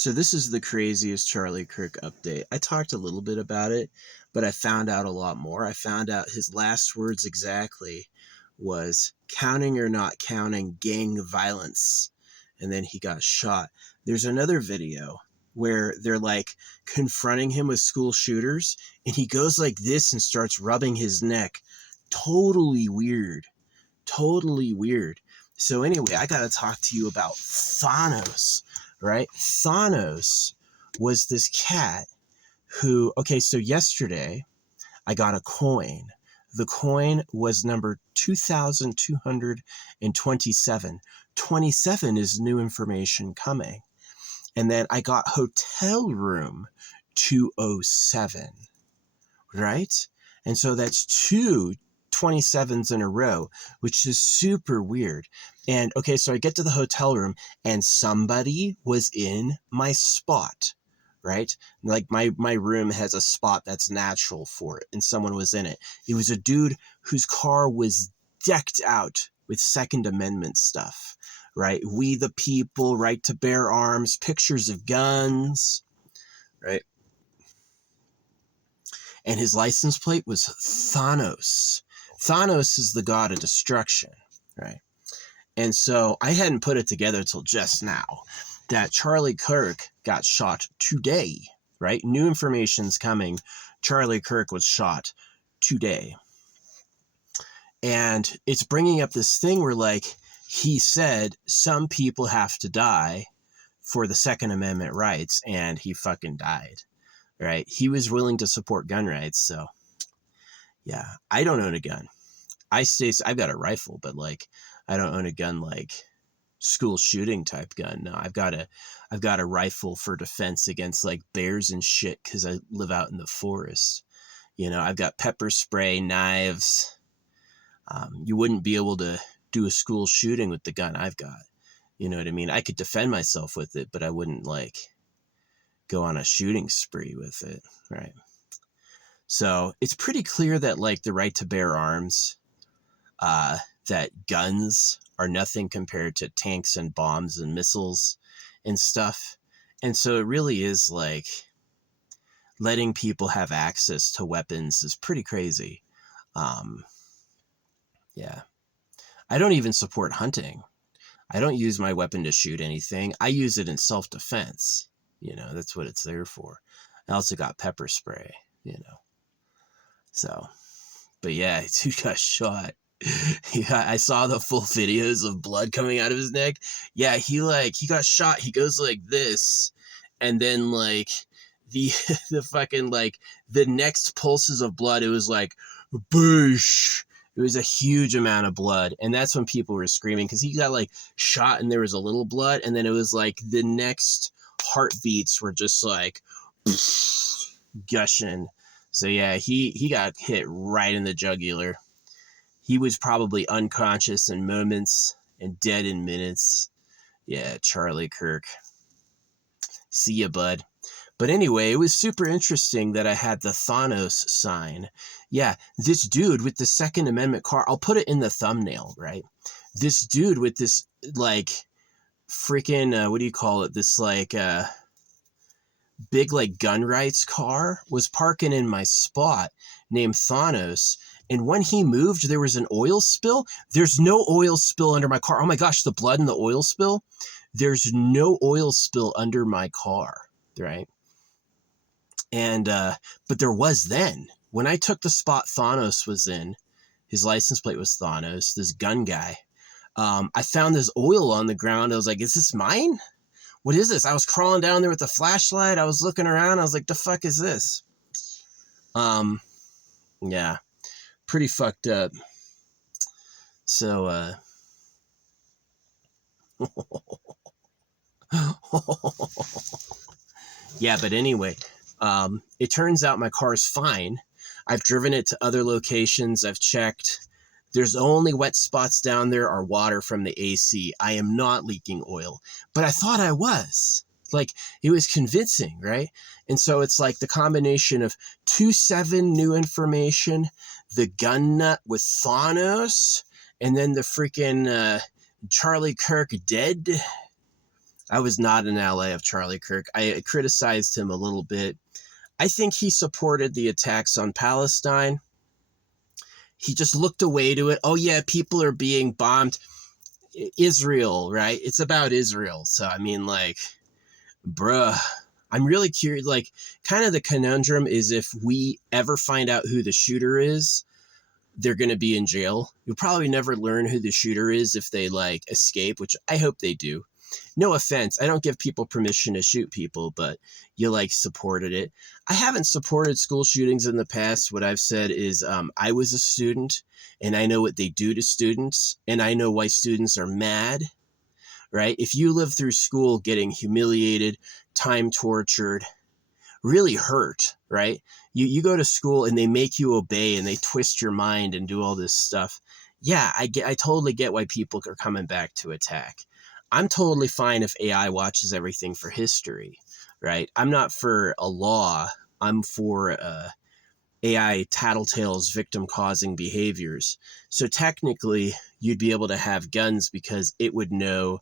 So this is the craziest Charlie Kirk update. I talked a little bit about it, but I found out a lot more. I found out his last words exactly was counting or not counting gang violence. And then he got shot. There's another video where they're like confronting him with school shooters and he goes like this and starts rubbing his neck. Totally weird. Totally weird. So anyway, I got to talk to you about Thanos. Right? Thanos was this cat who, okay, so yesterday I got a coin. The coin was number 2,227. 27 is new information coming. And then I got hotel room 207, right? And so that's two 27s in a row, which is super weird. And okay, so I get to the hotel room and somebody was in my spot, right? Like my room has a spot that's natural for it, and someone was in it. It was a dude whose car was decked out with Second Amendment stuff, right? We the people, right to bear arms, pictures of guns, right? And his license plate was Thanos. Thanos is the god of destruction, right? And so I hadn't put it together till just now that Charlie Kirk got shot today, right? New information's coming. Charlie Kirk was shot today. And it's bringing up this thing where, like, he said some people have to die for the Second Amendment rights, and he fucking died, right? He was willing to support gun rights, so yeah. I don't own a gun. I've got a rifle, but like I don't own a gun like school shooting type gun. No, I've got a rifle for defense against like bears and shit because I live out in the forest. You know, I've got pepper spray, knives. You wouldn't be able to do a school shooting with the gun I've got. You know what I mean? I could defend myself with it, but I wouldn't like go on a shooting spree with it, right? So it's pretty clear that like the right to bear arms, that guns are nothing compared to tanks and bombs and missiles and stuff. And so it really is like letting people have access to weapons is pretty crazy. Yeah. I don't even support hunting. I don't use my weapon to shoot anything. I use it in self-defense. You know, that's what it's there for. I also got pepper spray, you know. So, but yeah, dude got shot. I saw the full videos of blood coming out of his neck. Yeah, he got shot. He goes like this, and then like the fucking like the next pulses of blood, it was like boosh. It was a huge amount of blood, and that's when people were screaming because he got like shot and there was a little blood, and then it was like the next heartbeats were just like gushing. So yeah, he got hit right in the jugular. He was probably unconscious in moments and dead in minutes. Yeah, Charlie Kirk. See ya, bud. But anyway, it was super interesting that I had the Thanos sign. Yeah, this dude with the Second Amendment car, I'll put it in the thumbnail, right? This dude with this, like, freaking, what do you call it? This, like, big, like, gun rights car was parking in my spot named Thanos. And when he moved, there was an oil spill. There's no oil spill under my car. Oh my gosh, the blood in the oil spill. There's no oil spill under my car, right? And, but there was then. When I took the spot Thanos was in, his license plate was Thanos, this gun guy. I found this oil on the ground. I was like, is this mine? What is this? I was crawling down there with a flashlight. I was looking around. I was like, the fuck is this? Yeah, pretty fucked up. So, yeah, but anyway, it turns out my car's fine. I've driven it to other locations. I've checked. There's only wet spots down there are water from the AC. I am not leaking oil, but I thought I was. Like, it was convincing, right? And so it's like the combination of 2-7 new information, the gun nut with Thanos, and then the freaking Charlie Kirk dead. I was not an ally of Charlie Kirk. I criticized him a little bit. I think he supported the attacks on Palestine. He just looked away to it. Oh, yeah, people are being bombed. Israel, right? It's about Israel. So, I mean, like, bruh, I'm really curious. Like, kind of the conundrum is if we ever find out who the shooter is, they're going to be in jail. You'll probably never learn who the shooter is if they, like, escape, which I hope they do. No offense, I don't give people permission to shoot people, but you, like, supported it. I haven't supported school shootings in the past. What I've said is I was a student, and I know what they do to students, and I know why students are mad, right? If you live through school getting humiliated, time tortured, really hurt, right? You go to school and they make you obey and they twist your mind and do all this stuff. Yeah, I totally get why people are coming back to attack. I'm totally fine if AI watches everything for history, right? I'm not for a law. I'm for AI tattletales, victim causing behaviors. So technically, you'd be able to have guns because it would know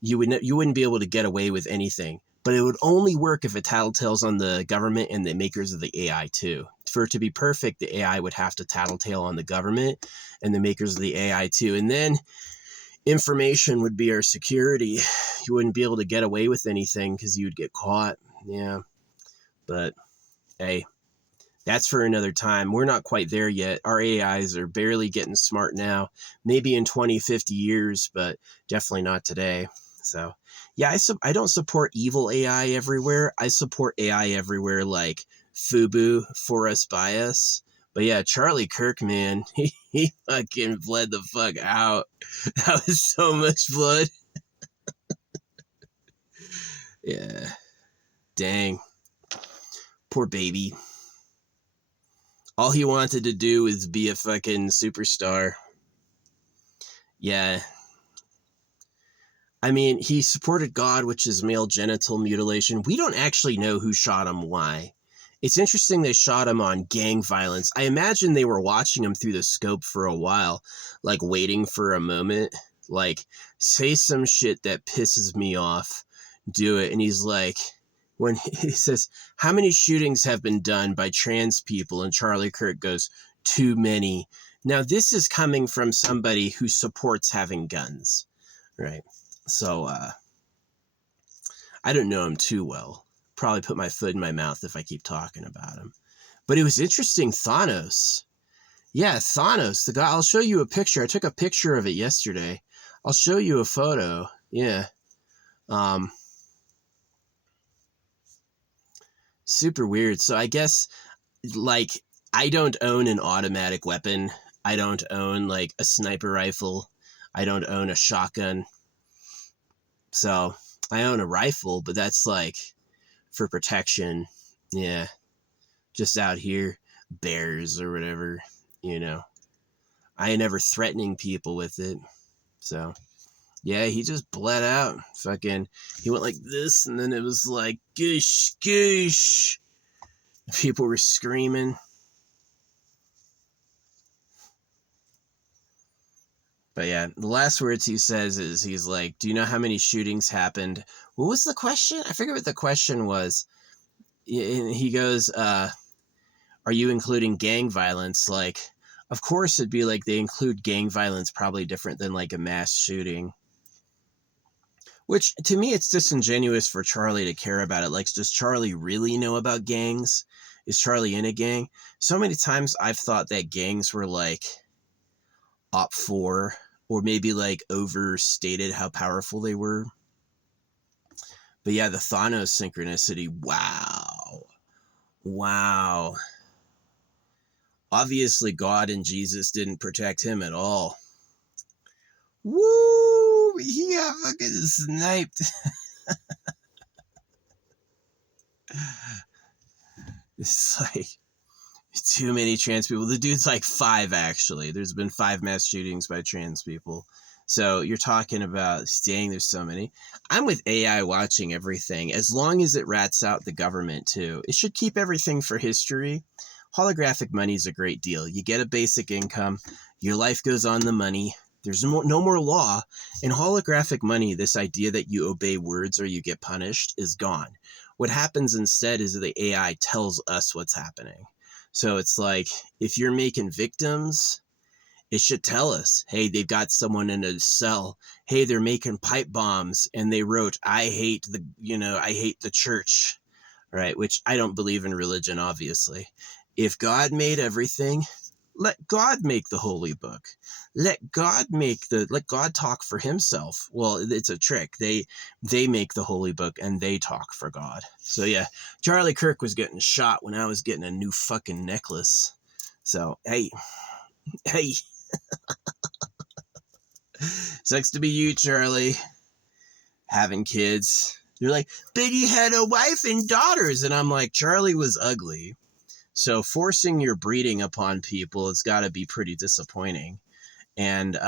you wouldn't be able to get away with anything. But it would only work if it tattletales on the government and the makers of the AI too. For it to be perfect, the AI would have to tattletale on the government and the makers of the AI too. And then information would be our security. You wouldn't be able to get away with anything because you would get caught. Yeah. But hey, that's for another time. We're not quite there yet. Our AIs are barely getting smart now. Maybe in 20, 50 years, but definitely not today. So, yeah, I don't support evil AI everywhere. I support AI everywhere like FUBU, for us, by us. But yeah, Charlie Kirk, man, he fucking bled the fuck out. That was so much blood. Yeah. Dang. Poor baby. All he wanted to do was be a fucking superstar. Yeah. I mean, he supported God, which is male genital mutilation. We don't actually know who shot him, why. It's interesting they shot him on gang violence. I imagine they were watching him through the scope for a while, like waiting for a moment. Like, say some shit that pisses me off, do it. And he's like, when he says, how many shootings have been done by trans people? And Charlie Kirk goes, too many. Now, this is coming from somebody who supports having guns, right? So, I don't know him too well. Probably put my foot in my mouth if I keep talking about him. But it was interesting, Thanos. Yeah, Thanos, the guy. I'll show you a picture. I took a picture of it yesterday. I'll show you a photo. Yeah. Super weird. So I guess, like, I don't own an automatic weapon. I don't own, like, a sniper rifle. I don't own a shotgun. So I own a rifle, but that's, like, for protection. Yeah. Just out here, bears or whatever, you know. I ain't never threatening people with it. So, yeah, he just bled out. Fucking, he went like this, and then it was like, goosh, goosh. People were screaming. But yeah, the last words he says is, he's like, do you know how many shootings happened? What was the question? I forget what the question was. He goes, are you including gang violence? Like, of course it'd be like they include gang violence, probably different than like a mass shooting. Which, to me, it's disingenuous for Charlie to care about it. Like, does Charlie really know about gangs? Is Charlie in a gang? So many times I've thought that gangs were like Op 4, or maybe like overstated how powerful they were. But yeah, the Thanos synchronicity, wow. Wow. Obviously, God and Jesus didn't protect him at all. Woo! He got fucking sniped. It's like too many trans people. The dude's like 5, actually. There's been 5 mass shootings by trans people. So you're talking about, dang, there's so many. I'm with AI watching everything, as long as it rats out the government too. It should keep everything for history. Holographic money is a great deal. You get a basic income. Your life goes on the money. There's no more law. In holographic money, this idea that you obey words or you get punished is gone. What happens instead is the AI tells us what's happening. So it's like, if you're making victims, it should tell us, hey, they've got someone in a cell. Hey, they're making pipe bombs, and they wrote, I hate the church, right? Which I don't believe in religion, obviously. If God made everything, let God make the holy book. Let God talk for himself. Well, it's a trick. They make the holy book and they talk for God. So yeah, Charlie Kirk was getting shot when I was getting a new fucking necklace. So hey, sucks to be you, Charlie, having kids. You're like, but he had a wife and daughters. And I'm like, Charlie was ugly. So forcing your breeding upon people, it's got to be pretty disappointing. And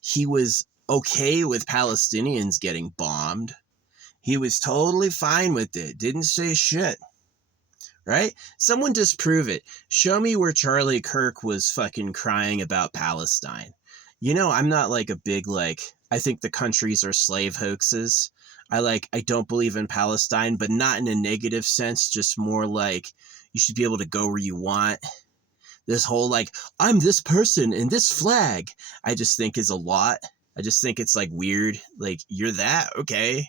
he was okay with Palestinians getting bombed. He was totally fine with it. Didn't say shit. Right? Someone disprove it. Show me where Charlie Kirk was fucking crying about Palestine. I'm not like a big, I think the countries are slave hoaxes. I don't believe in Palestine, but not in a negative sense, just more like you should be able to go where you want. This whole I'm this person and this flag, I just think is a lot. I just think it's weird. You're that, okay.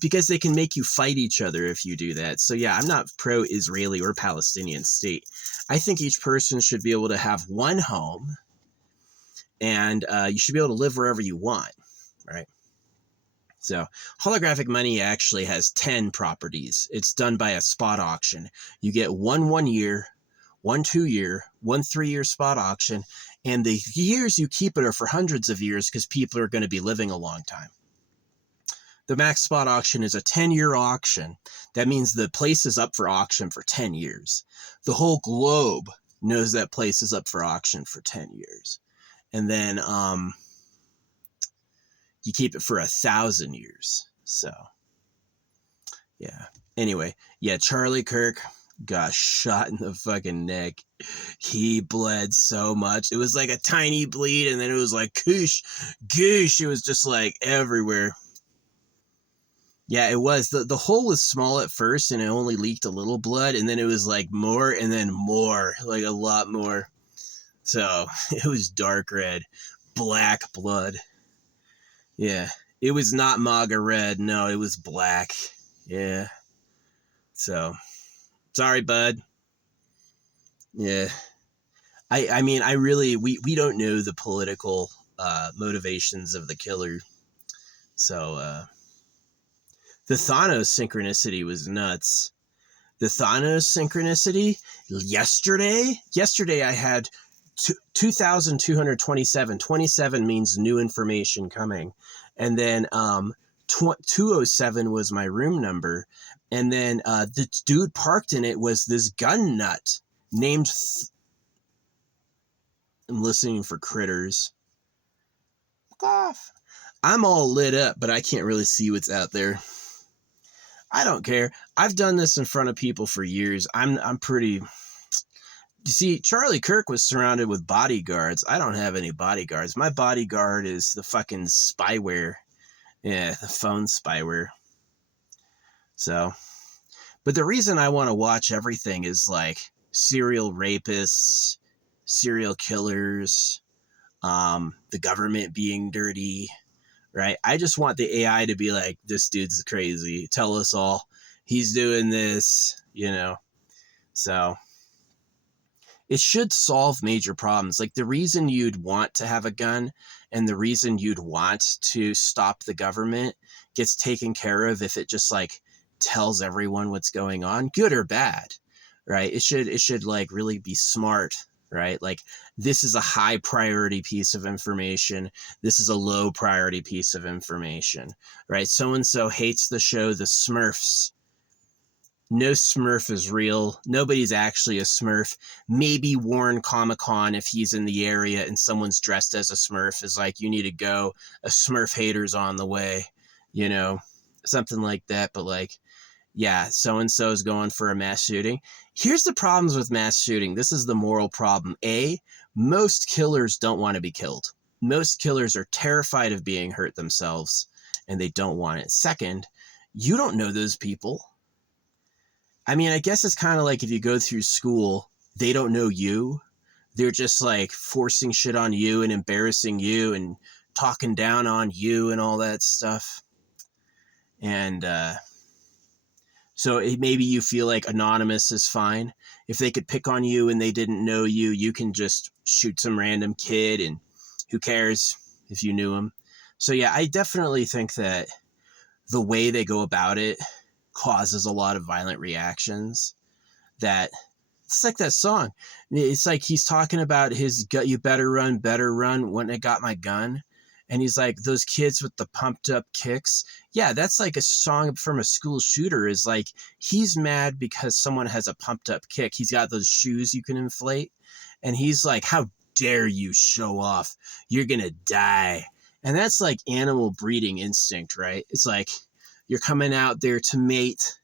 Because they can make you fight each other if you do that. So yeah, I'm not pro-Israeli or Palestinian state. I think each person should be able to have one home, and you should be able to live wherever you want, right? So holographic money actually has 10 properties. It's done by a spot auction. You get one year, 1 2-year, 1 3-year spot auction, and the years you keep it are for hundreds of years because people are going to be living a long time. The max spot auction is a 10-year auction. That means the place is up for auction for 10 years. The whole globe knows that place is up for auction for 10 years. And then you keep it for 1,000 years. So, yeah. Anyway, yeah, Charlie Kirk got shot in the fucking neck. He bled so much. It was like a tiny bleed, and then it was like goosh. It was just everywhere. Yeah, it was. The hole was small at first, and it only leaked a little blood, and then it was more, and then more, a lot more. So it was dark red, black blood. Yeah, it was not MAGA red. No, it was black. Yeah. So, sorry, bud. Yeah. I mean, we don't know the political motivations of the killer. So, the Thanos synchronicity was nuts. The Thanos synchronicity yesterday I had 2,227. 27 means new information coming. And then 207 was my room number. And then the dude parked in it was this gun nut named... I'm listening for critters. Fuck off. I'm all lit up, but I can't really see what's out there. I don't care. I've done this in front of people for years. I'm pretty... You see, Charlie Kirk was surrounded with bodyguards. I don't have any bodyguards. My bodyguard is the fucking spyware. Yeah, the phone spyware. So, but the reason I want to watch everything is serial rapists, serial killers, the government being dirty, right? I just want the AI to be like, this dude's crazy. Tell us all. He's doing this, So it should solve major problems. The reason you'd want to have a gun and the reason you'd want to stop the government gets taken care of if it just tells everyone what's going on, good or bad, right? It should really be smart, right? This is a high priority piece of information. This is a low priority piece of information, right? So-and-so hates the show The Smurfs. No Smurf is real. Nobody's actually a Smurf. Maybe Warren Comic-Con, if he's in the area and someone's dressed as a Smurf, is you need to go. A Smurf hater's on the way, something like that. But yeah, so-and-so is going for a mass shooting. Here's the problems with mass shooting. This is the moral problem. A, most killers don't want to be killed. most killers are terrified of being hurt themselves and they don't want it. Second, you don't know those people. I mean, I guess it's kind of like if you go through school, they don't know you. They're just like forcing shit on you and embarrassing you and talking down on you and all that stuff. And so maybe you feel like anonymous is fine. If they could pick on you and they didn't know you, you can just shoot some random kid and who cares if you knew him. So yeah, I definitely think that the way they go about it causes a lot of violent reactions. That it's like that song. It's like he's talking about his gut. You better run when I got my gun. And he's like, those kids with the pumped up kicks. Yeah, that's like a song from a school shooter. Is like, he's mad because someone has a pumped up kick. He's got those shoes you can inflate. And he's like, how dare you show off? You're going to die. And that's like animal breeding instinct, right? It's like you're coming out there to mate.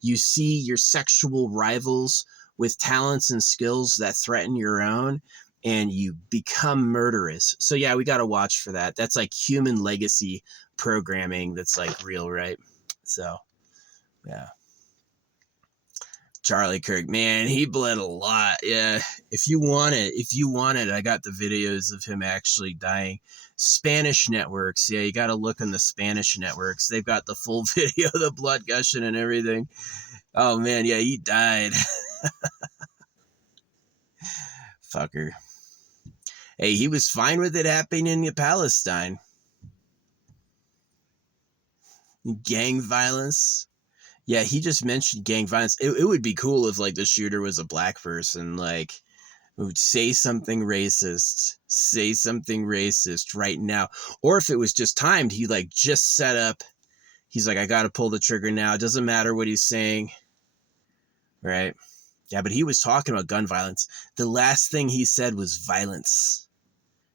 You see your sexual rivals with talents and skills that threaten your own, and you become murderous. So yeah, we got to watch for that. That's like human legacy programming that's like real, right? So yeah. Charlie Kirk, man, he bled a lot. Yeah. If you want it, I got the videos of him actually dying. Spanish networks. Yeah, you got to look on the Spanish networks. They've got the full video, the blood gushing and everything. Oh man, yeah, he died. Fucker. Hey, he was fine with it happening in Palestine. Gang violence. Yeah, he just mentioned gang violence. It would be cool if like the shooter was a black person, like would say something racist right now. Or if it was just timed, he like just set up. He's like, I got to pull the trigger now. It doesn't matter what he's saying. Right. Yeah, but he was talking about gun violence. The last thing he said was violence,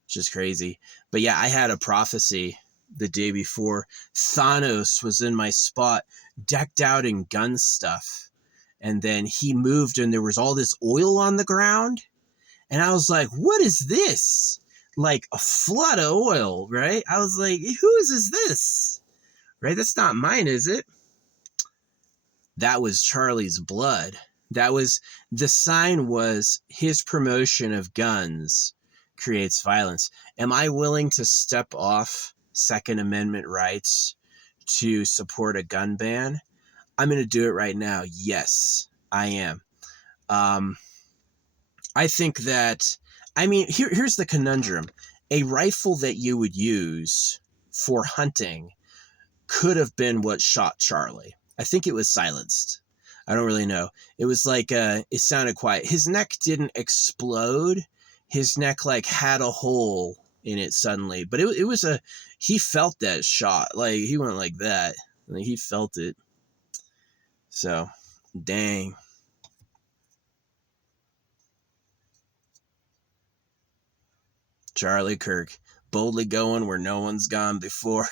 which is crazy. But yeah, I had a prophecy the day before. Thanos was in my spot, decked out in gun stuff. And then he moved and there was all this oil on the ground. And I was like, what is this? Like a flood of oil, right? I was like, whose is this? Right? That's not mine, is it? That was Charlie's blood. That was, the sign was his promotion of guns creates violence. Am I willing to step off Second Amendment rights to support a gun ban? I'm going to do it right now. Yes, I am. I think that, I mean, here's the conundrum. A rifle that you would use for hunting could have been what shot Charlie. I think it was silenced. I don't really know. It was like, it sounded quiet. His neck didn't explode. His neck like had a hole in it suddenly, but it was he felt that shot. Like he went like that. Like, he felt it. So, dang. Charlie Kirk, boldly going where no one's gone before.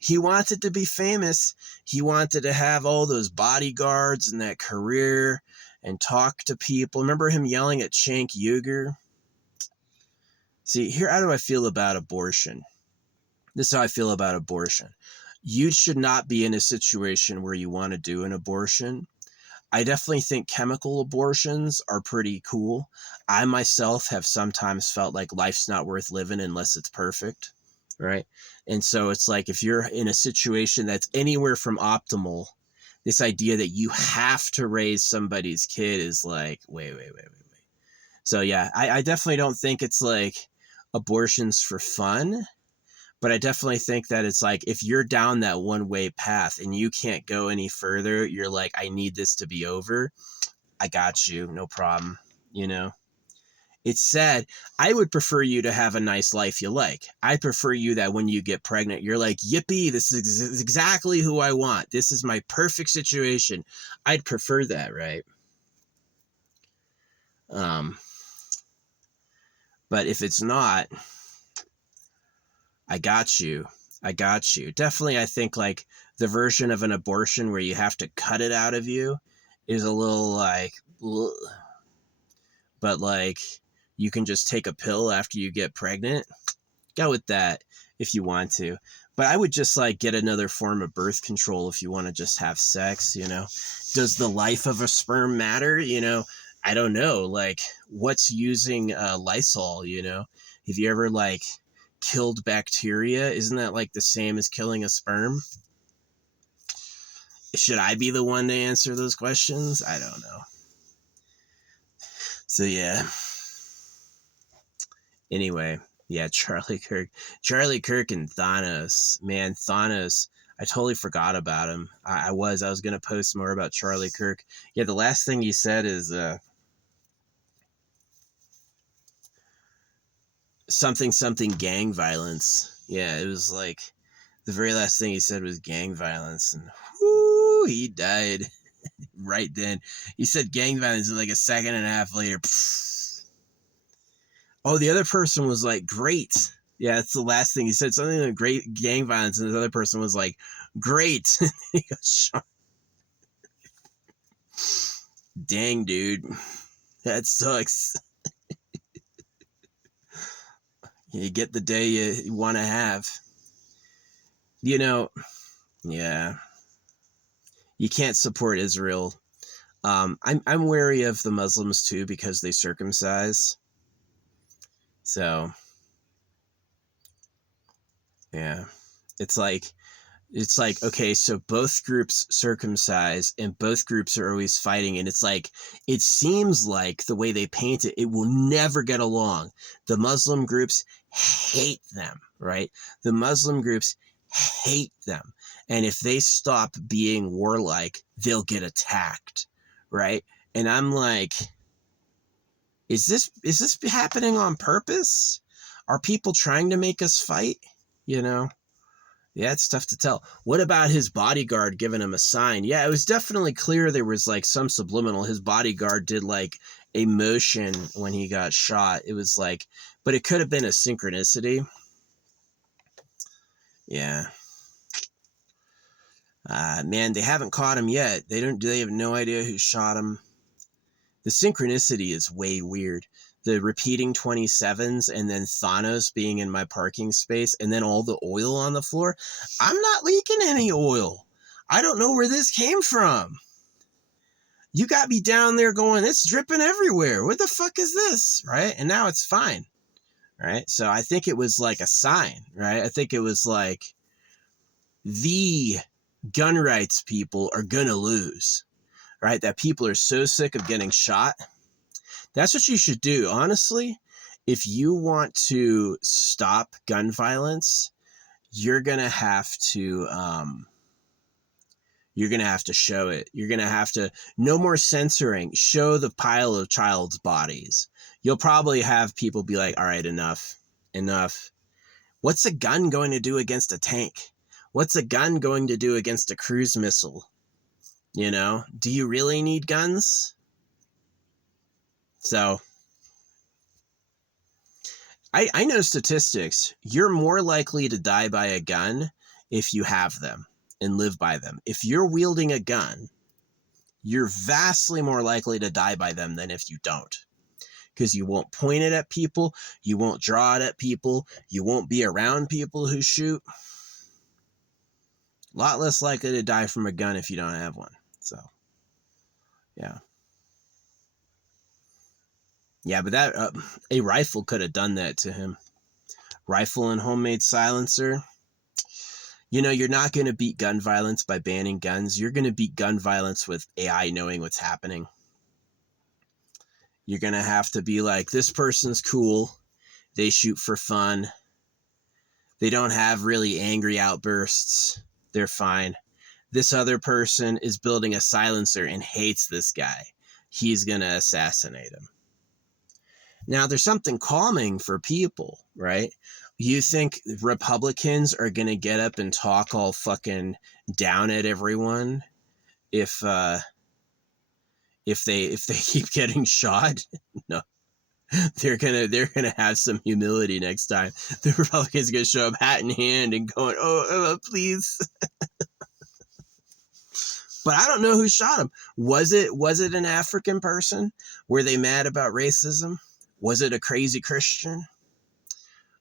He wanted to be famous. He wanted to have all those bodyguards and that career and talk to people. Remember him yelling at Cenk Uygur? See, how do I feel about abortion? This is how I feel about abortion. You should not be in a situation where you want to do an abortion. I definitely think chemical abortions are pretty cool. I myself have sometimes felt like life's not worth living unless it's perfect, right? And so it's like if you're in a situation that's anywhere from optimal, this idea that you have to raise somebody's kid is like, wait. So yeah, I definitely don't think it's like abortions for fun. But I definitely think that it's like if you're down that one-way path and you can't go any further, you're like, I need this to be over. I got you. No problem. You know, it's sad. I would prefer you to have a nice life you like. I prefer you that when you get pregnant, you're like, yippee, this is exactly who I want. This is my perfect situation. I'd prefer that, right? But if it's not, I got you. Definitely, I think like the version of an abortion where you have to cut it out of you is a little like, but like you can just take a pill after you get pregnant. Go with that if you want to. But I would just like get another form of birth control if you want to just have sex, you know. Does the life of a sperm matter? You know, I don't know. Like, what's using Lysol, you know? Have you ever like killed bacteria? Isn't that like the same as killing a sperm? Should I be the one to answer those questions? I don't know. So yeah. Anyway, yeah, Charlie Kirk and Thanos, man, Thanos. I totally forgot about him. I was going to post more about Charlie Kirk. Yeah, the last thing he said is something gang violence. Yeah, it was like the very last thing he said was gang violence, and whoo, he died right then. He said gang violence, and like a second and a half later, pfft. Oh, the other person was like, great. Yeah, that's the last thing he said. Something like great gang violence, and the other person was like, great. He got shot. Dang, dude, that sucks. You get the day you want to have. You know, yeah. You can't support Israel. I'm wary of the Muslims too because they circumcise. So, yeah, it's like okay, so both groups circumcise and both groups are always fighting, and it's like it seems like the way they paint it, it will never get along. The Muslim groups hate them, right? The Muslim groups hate them, and if they stop being warlike, they'll get attacked, right? And I'm like, is this happening on purpose? Are people trying to make us fight? You know? Yeah, it's tough to tell. What about his bodyguard giving him a sign? Yeah, it was definitely clear there was like some subliminal. His bodyguard did like a motion when he got shot. It was like, but it could have been a synchronicity. Yeah. Man, they haven't caught him yet. They have no idea who shot him. The synchronicity is way weird. The repeating 27s and then Thanos being in my parking space and then all the oil on the floor. I'm not leaking any oil. I don't know where this came from. You got me down there going, it's dripping everywhere. What the fuck is this? Right? And now it's fine. Right? So I think it was like a sign, right? I think it was like the gun rights people are going to lose, right? That people are so sick of getting shot. That's what you should do. Honestly, if you want to stop gun violence, you're going to have to show it. You're going to have to, no more censoring, show the pile of child's bodies. You'll probably have people be like, all right, enough. What's a gun going to do against a tank? What's a gun going to do against a cruise missile? You know, do you really need guns? So I know statistics. You're more likely to die by a gun if you have them and live by them. If you're wielding a gun, you're vastly more likely to die by them than if you don't. Because you won't point it at people, you won't draw it at people, you won't be around people who shoot. A lot less likely to die from a gun if you don't have one. So, yeah. Yeah, but that a rifle could have done that to him. Rifle and homemade silencer. You know, you're not going to beat gun violence by banning guns. You're going to beat gun violence with AI knowing what's happening. You're going to have to be like, this person's cool. They shoot for fun. They don't have really angry outbursts. They're fine. This other person is building a silencer and hates this guy. He's going to assassinate him. Now, there's something calming for people, right? You think Republicans are going to get up and talk all fucking down at everyone if they keep getting shot? No. They're gonna have some humility next time. The Republicans are gonna show up hat in hand and going, oh please. But I don't know who shot him. Was it an African person? Were they mad about racism? Was it a crazy Christian?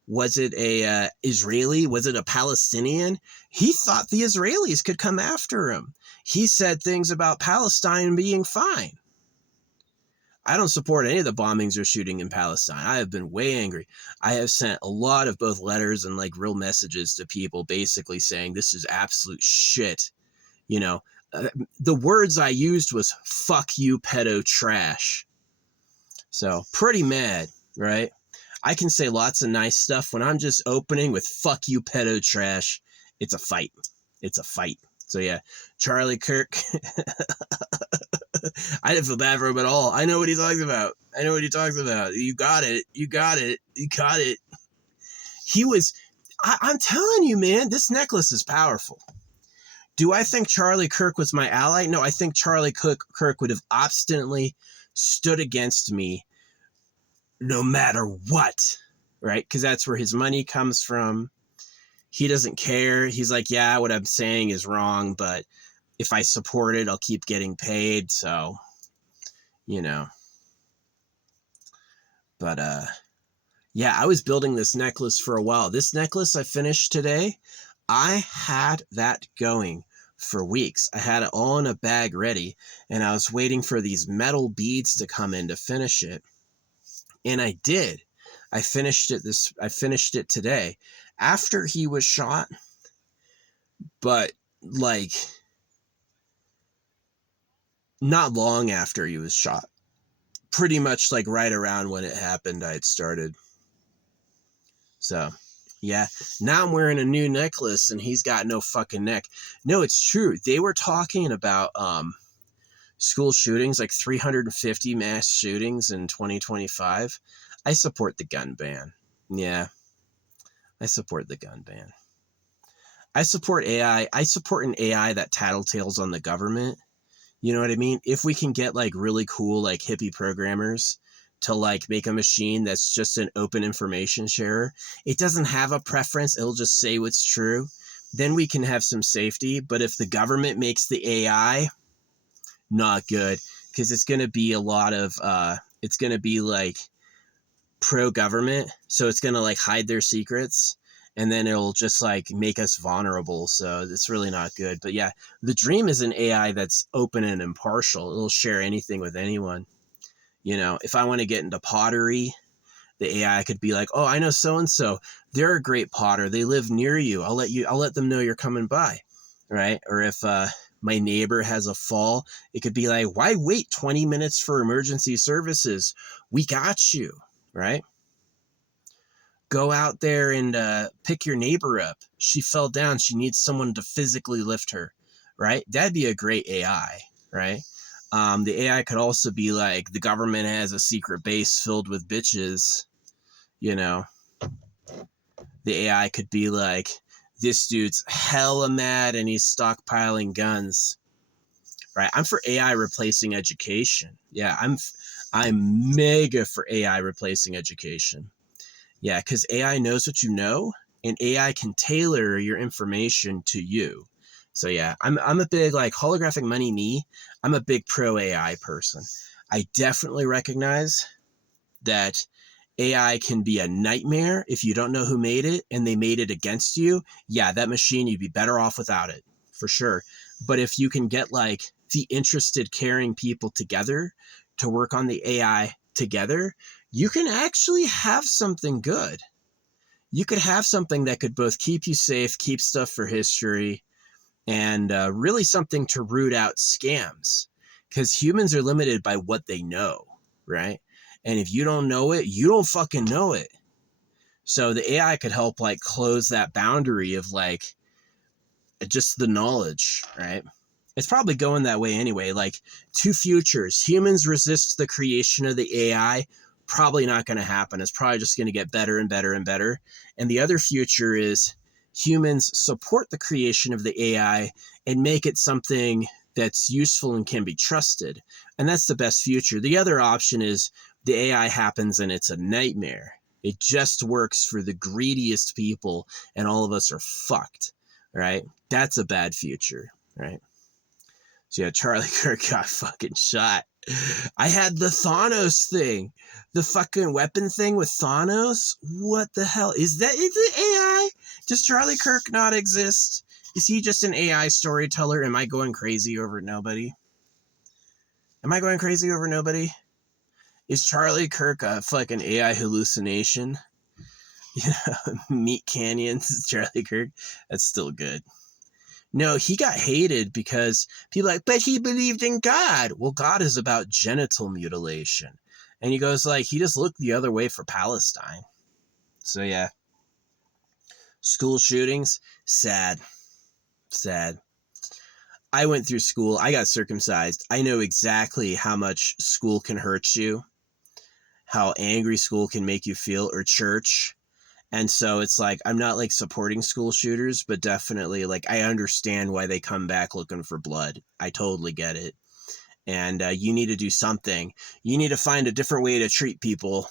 Was it a Israeli? Was it a Palestinian? He thought the Israelis could come after him. He said things about Palestine being fine. I don't support any of the bombings or shooting in Palestine. I have been way angry. I have sent a lot of both letters and like real messages to people basically saying this is absolute shit. You know, the words I used was fuck you, pedo trash. So pretty mad, right? I can say lots of nice stuff when I'm just opening with fuck you, pedo trash. It's a fight. It's a fight. So yeah, Charlie Kirk. I didn't feel bad for him at all. I know what he talks about. I know what he talks about. You got it. You got it. You got it. He was, I'm telling you, man, this necklace is powerful. Do I think Charlie Kirk was my ally? No, I think Charlie Kirk would have obstinately stood against me no matter what, right? Because that's where his money comes from. He doesn't care. He's like, yeah, what I'm saying is wrong, but if I support it, I'll keep getting paid. So, you know. But, yeah, I was building this necklace for a while. This necklace I finished today, I had that going for weeks. I had it all in a bag ready, and I was waiting for these metal beads to come in to finish it. And I did. I finished it today after he was shot, but like not long after he was shot. Pretty much like right around when it happened, I had started. So, yeah, now I'm wearing a new necklace and he's got no fucking neck. No, it's true. They were talking about school shootings, like 350 mass shootings in 2025. I support the gun ban. Yeah, I support the gun ban. I support AI. I support an AI that tattletales on the government. You know what I mean? If we can get like really cool, like hippie programmers to like make a machine that's just an open information sharer, it doesn't have a preference. It'll just say what's true. Then we can have some safety. But if the government makes the AI, not good, because it's going to be a lot of, it's going to be like pro-government. So it's going to like hide their secrets. And then it'll just like make us vulnerable. So it's really not good. But yeah, the dream is an AI that's open and impartial. It'll share anything with anyone. You know, if I want to get into pottery, the AI could be like, oh, I know so-and-so. They're a great potter. They live near you. I'll let them know you're coming by. Right. Or if my neighbor has a fall, it could be like, why wait 20 minutes for emergency services? We got you. Right. Go out there and pick your neighbor up. She fell down. She needs someone to physically lift her, right? That'd be a great AI, right? The AI could also be like, the government has a secret base filled with bitches, you know. The AI could be like, this dude's hella mad and he's stockpiling guns, right? I'm for AI replacing education. Yeah, I'm mega for AI replacing education. Yeah, because AI knows what you know, and AI can tailor your information to you. So yeah, I'm a big like holographic money me. I'm a big pro AI person. I definitely recognize that AI can be a nightmare if you don't know who made it and they made it against you. Yeah, that machine, you'd be better off without it, for sure. But if you can get like the interested, caring people together to work on the AI together, you can actually have something good. You could have something that could both keep you safe, keep stuff for history, and really something to root out scams. Because humans are limited by what they know, right? And if you don't know it, you don't fucking know it. So the AI could help like close that boundary of like just the knowledge, right? It's probably going that way anyway. Like two futures, humans resist the creation of the AI. Probably not going to happen. It's probably just going to get better and better and better. And the other future is humans support the creation of the AI and make it something that's useful and can be trusted. And that's the best future. The other option is the AI happens and it's a nightmare. It just works for the greediest people and all of us are fucked, right? That's a bad future, right? So yeah, Charlie Kirk got fucking shot. I had the Thanos thing. The fucking weapon thing with Thanos? What the hell? Is it AI? Does Charlie Kirk not exist? Is he just an AI storyteller? Am I going crazy over nobody? Am I going crazy over nobody? Is Charlie Kirk a fucking AI hallucination? Meat Canyons, Charlie Kirk. That's still good. No, he got hated because people are like, but he believed in God. Well, God is about genital mutilation. And he goes like, he just looked the other way for Palestine. So yeah. School shootings, sad. Sad. I went through school. I got circumcised. I know exactly how much school can hurt you, how angry school can make you feel, or church. And so it's like, I'm not like supporting school shooters, but definitely like I understand why they come back looking for blood. I totally get it. And you need to do something. You need to find a different way to treat people.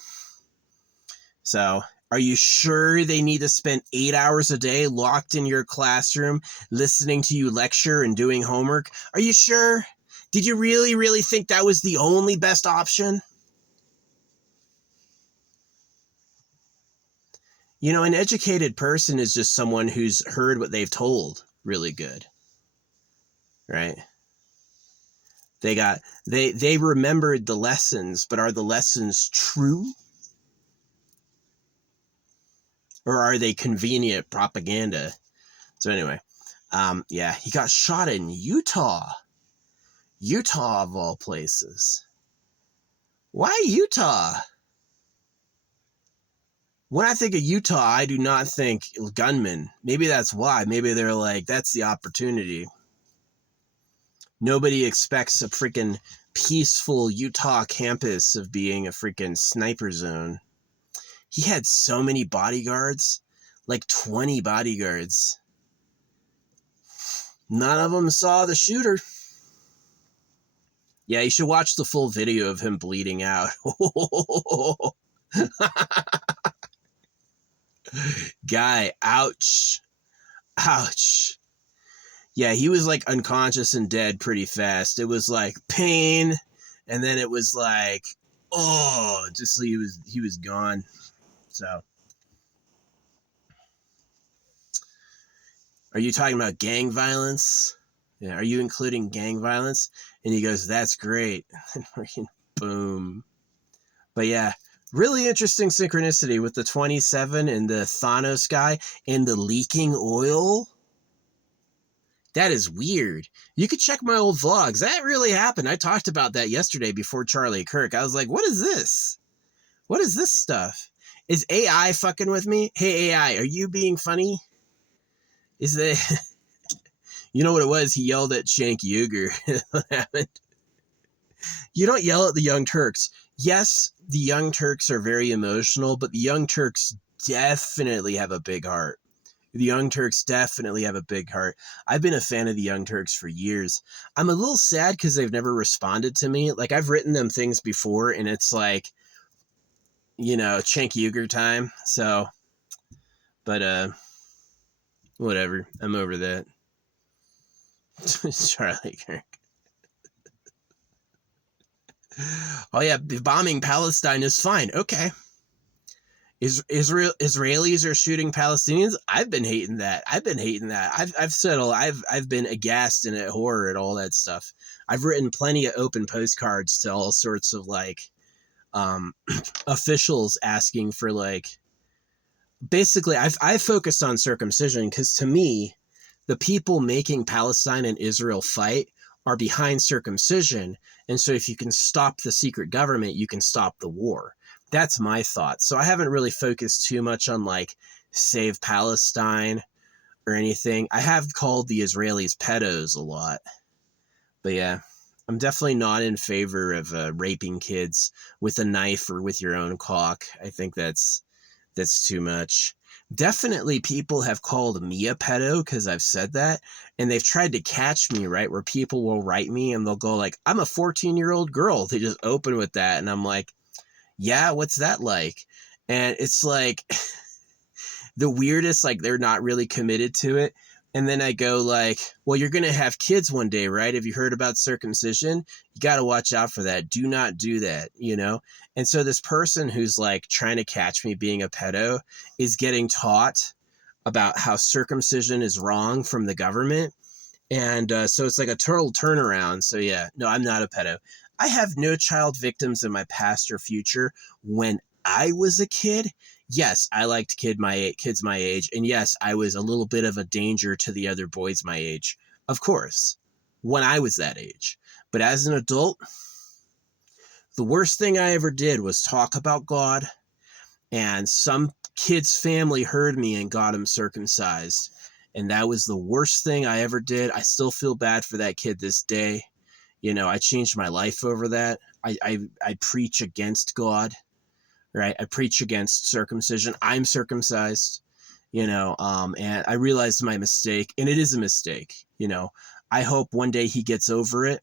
So are you sure they need to spend 8 hours a day locked in your classroom, listening to you lecture and doing homework? Are you sure? Did you really, really think that was the only best option? You know, an educated person is just someone who's heard what they've told really good, right? They remembered the lessons, but are the lessons true? Or are they convenient propaganda? So anyway, yeah, he got shot in Utah. Utah of all places. Why Utah? When I think of Utah, I do not think gunmen. Maybe that's why. Maybe they're like, that's the opportunity. Nobody expects a freaking peaceful Utah campus of being a freaking sniper zone. He had so many bodyguards, like 20 bodyguards. None of them saw the shooter. Yeah, you should watch the full video of him bleeding out. Guy, ouch. Ouch. Yeah, he was like unconscious and dead pretty fast. It was like pain, and then it was like, oh, just he was gone. So, are you talking about gang violence? Yeah, are you including gang violence? And he goes, that's great. And freaking boom. But yeah, really interesting synchronicity with the 27 and the Thanos guy and the leaking oil. That is weird. You could check my old vlogs. That really happened. I talked about that yesterday before Charlie Kirk. I was like, what is this? What is this stuff? Is AI fucking with me? Hey, AI, are you being funny? Is that... You know what it was? He yelled at Shank Uger. What happened? You don't yell at the Young Turks. Yes, the Young Turks are very emotional, but the Young Turks definitely have a big heart. The Young Turks definitely have a big heart. I've been a fan of the Young Turks for years. I'm a little sad because they've never responded to me. Like, I've written them things before, and it's like, you know, Shank Uger time. So, but, whatever. I'm over that. Charlie Kirk. Oh yeah, bombing Palestine is fine. Okay. Israelis are shooting Palestinians. I've been hating that. I've been aghast and at horror at all that stuff. I've written plenty of open postcards to all sorts of like officials asking for like, basically I've focused on circumcision because to me, the people making Palestine and Israel fight are behind circumcision. And so if you can stop the secret government, you can stop the war. That's my thought. So I haven't really focused too much on like save Palestine or anything. I have called the Israelis pedos a lot. But yeah, I'm definitely not in favor of raping kids with a knife or with your own cock. I think that's too much. Definitely people have called me a pedo because I've said that, and they've tried to catch me, right, where people will write me and they'll go like, I'm a 14-year-old girl. They just open with that, and I'm like, yeah, what's that like? And it's like the weirdest, like they're not really committed to it. And then I go like, well, you're going to have kids one day, right? Have you heard about circumcision? You got to watch out for that. Do not do that, you know? And so this person who's like trying to catch me being a pedo is getting taught about how circumcision is wrong from the government. And so it's like a total turnaround. So yeah, no, I'm not a pedo. I have no child victims in my past or future. When I was a kid, yes, I liked kids my age, and yes, I was a little bit of a danger to the other boys my age. Of course, when I was that age. But as an adult, the worst thing I ever did was talk about God, and some kid's family heard me and got him circumcised. And that was the worst thing I ever did. I still feel bad for that kid this day. You know, I changed my life over that. I preach against God, right? I preach against circumcision. I'm circumcised, you know, and I realized my mistake, and it is a mistake, you know. I hope one day he gets over it.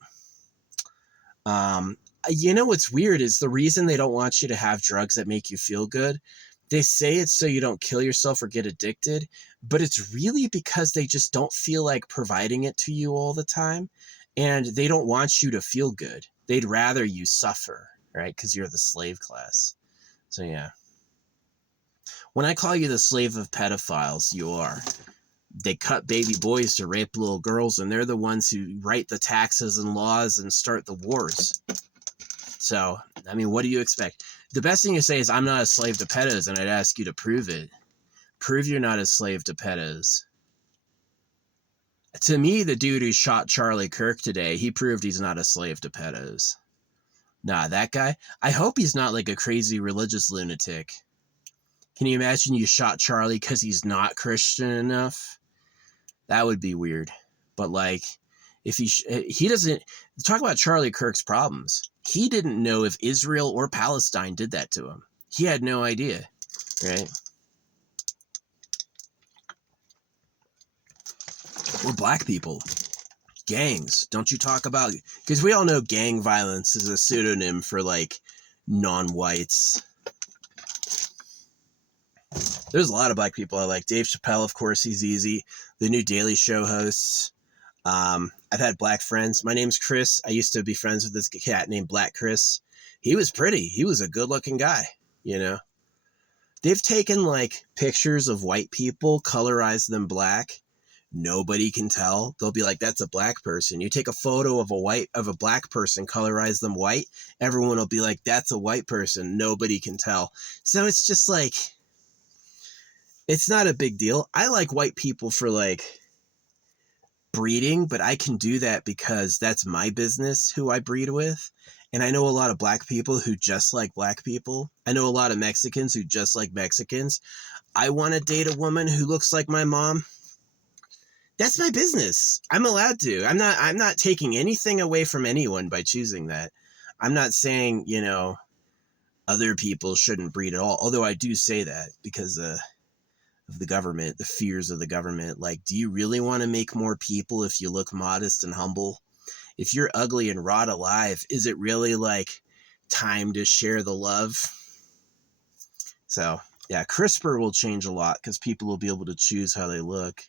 You know, what's weird is the reason they don't want you to have drugs that make you feel good. They say it's so you don't kill yourself or get addicted, but it's really because they just don't feel like providing it to you all the time. And they don't want you to feel good. They'd rather you suffer, right? Because you're the slave class. So, yeah. When I call you the slave of pedophiles, you are. They cut baby boys to rape little girls, and they're the ones who write the taxes and laws and start the wars. So, I mean, what do you expect? The best thing you say is, I'm not a slave to pedos, and I'd ask you to prove it. Prove you're not a slave to pedos. To me, the dude who shot Charlie Kirk today, he proved he's not a slave to pedos. Nah, that guy, I hope he's not like a crazy religious lunatic. Can you imagine you shot Charlie because he's not Christian enough? That would be weird. But like, if he doesn't talk about Charlie Kirk's problems. He didn't know if Israel or Palestine did that to him. He had no idea, right? We're black people. Gangs. Don't you talk about, because we all know gang violence is a pseudonym for like non-whites. There's a lot of black people I like. Dave Chappelle, of course, he's easy. The new Daily Show hosts. I've had black friends. My name's Chris. I used to be friends with this cat named Black Chris. He was pretty. He was a good looking guy, you know. They've taken like pictures of white people, colorized them black. Nobody can tell. They'll be like, that's a black person. You take a photo of a black person, colorize them white. Everyone will be like, that's a white person. Nobody can tell. So it's just like, it's not a big deal. I like white people for like breeding, but I can do that because that's my business who I breed with. And I know a lot of black people who just like black people. I know a lot of Mexicans who just like Mexicans. I want to date a woman who looks like my mom. That's my business. I'm allowed to. I'm not taking anything away from anyone by choosing that. I'm not saying, you know, other people shouldn't breed at all. Although I do say that because of the government, the fears of the government. Like, do you really want to make more people if you look modest and humble? If you're ugly and rot alive, is it really like time to share the love? So yeah, CRISPR will change a lot because people will be able to choose how they look.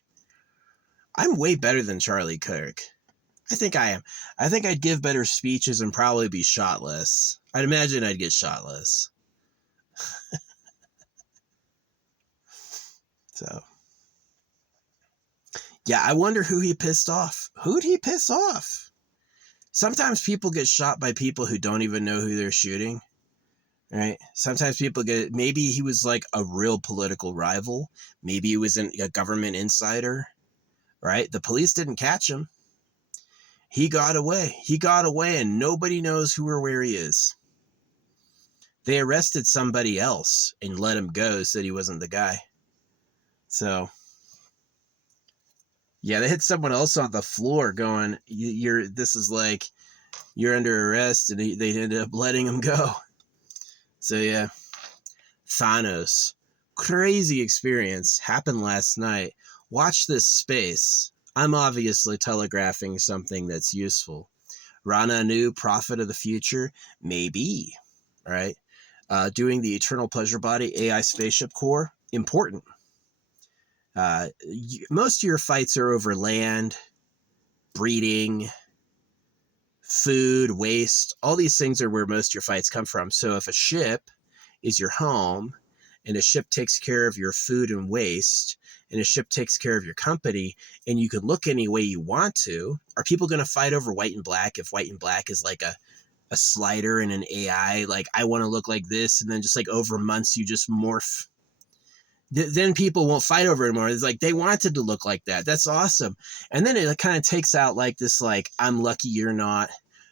I'm way better than Charlie Kirk. I think I am. I think I'd give better speeches and probably be shot less. I'd imagine I'd get shot less. So, yeah, I wonder who he pissed off. Who'd he piss off? Sometimes people get shot by people who don't even know who they're shooting, right? Sometimes people get, maybe he was like a real political rival. Maybe he was a government insider, right? The police didn't catch him. He got away. He got away and nobody knows who or where he is. They arrested somebody else and let him go, said he wasn't the guy. So, yeah, they hit someone else on the floor going, this is like, you're under arrest, and they ended up letting him go. So, yeah. Thanos. Crazy experience. Happened last night. Watch this space. I'm obviously telegraphing something that's useful. Rana Nu, prophet of the future? Maybe. Right? Doing the Eternal Pleasure Body AI Spaceship Core? Important. Most of your fights are over land, breeding, food, waste. All these things are where most of your fights come from. So if a ship is your home, and a ship takes care of your food and waste, and a ship takes care of your company, and you can look any way you want to, are people going to fight over white and black if white and black is like a slider in an AI? Like, I want to look like this, and then just like over months you just morph. Then people won't fight over it anymore. It's like they wanted to look like that. That's awesome. And then it kind of takes out like this, like, I'm lucky you're not,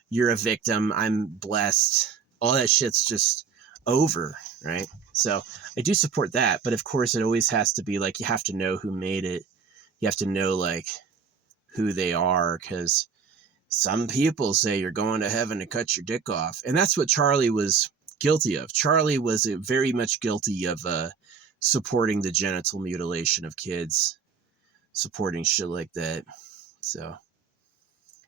you're a victim, I'm blessed. All that shit's just over, right? So I do support that, but of course it always has to be like, you have to know who made it. You have to know like who they are, because some people say you're going to heaven to cut your dick off. And that's what Charlie was guilty of. Charlie was very much guilty of supporting the genital mutilation of kids, supporting shit like that. So,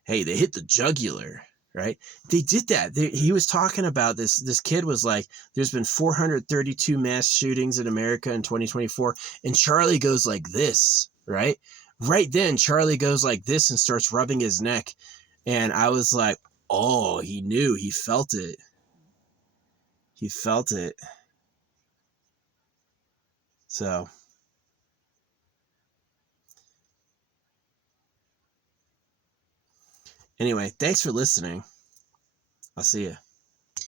hey, they hit the jugular, right? They did that. He was talking about this. This kid was like, there's been 432 mass shootings in America in 2024. And Charlie goes like this, right? Right then, Charlie goes like this and starts rubbing his neck. And I was like, oh, he knew. He felt it. He felt it. So, anyway, thanks for listening. I'll see you.